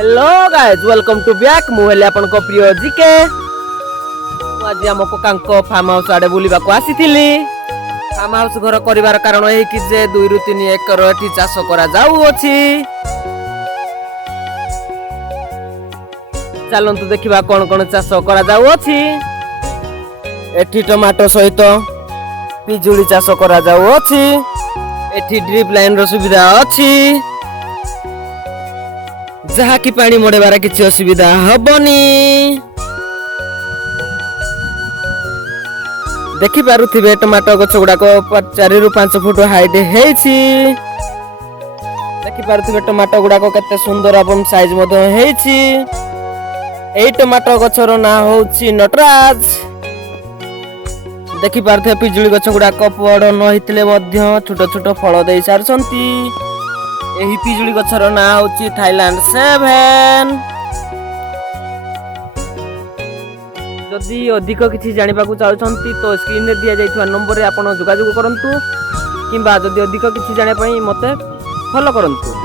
Hello guys welcome to back मुहेले आपन को प्रिय जीके आज हम कोकांको फार्म हाउस आडे बुलिबा को आसीथिली। फार्म हाउस घर करिवार कारण एही कि जे 2 रु 3 एकर एठी चाष करा जाऊ अछि। चलंतु देखिबा कोन कोन चाष करा जाऊ अछि। एठी टमाटो सहित पिजुली चाष करा जाऊ अछि। एठी ड्रिप लाइन रो सुविधा अछि जहा कि पानी मडेबार किसी असुविधा हबनी। देखि पारुथिबे टमाटो गछ गुडाक 4 रु 5 फुट हाइट हेछि। देखि पारुथिबे टमाटो गुडाक केते सुंदर एवं साइज मधे हेछि। एई टमाटो गछरो ना होछि नटराज। देखि पारुथिबे पिजुली गछ गुडाक बड़ न हितले मध्य छोट छोट फल देई सारसंती। एही पिजुली गछर ना होछि थाईलैंड 7। जदि अधिक किछि जानिबा को चाहछंती तो स्क्रीन रे दिया जाइथवा नंबर रे आपण जोगाजोग करंतु किबा जदि अधिक किछि जाने पई मते फॉलो करंतु।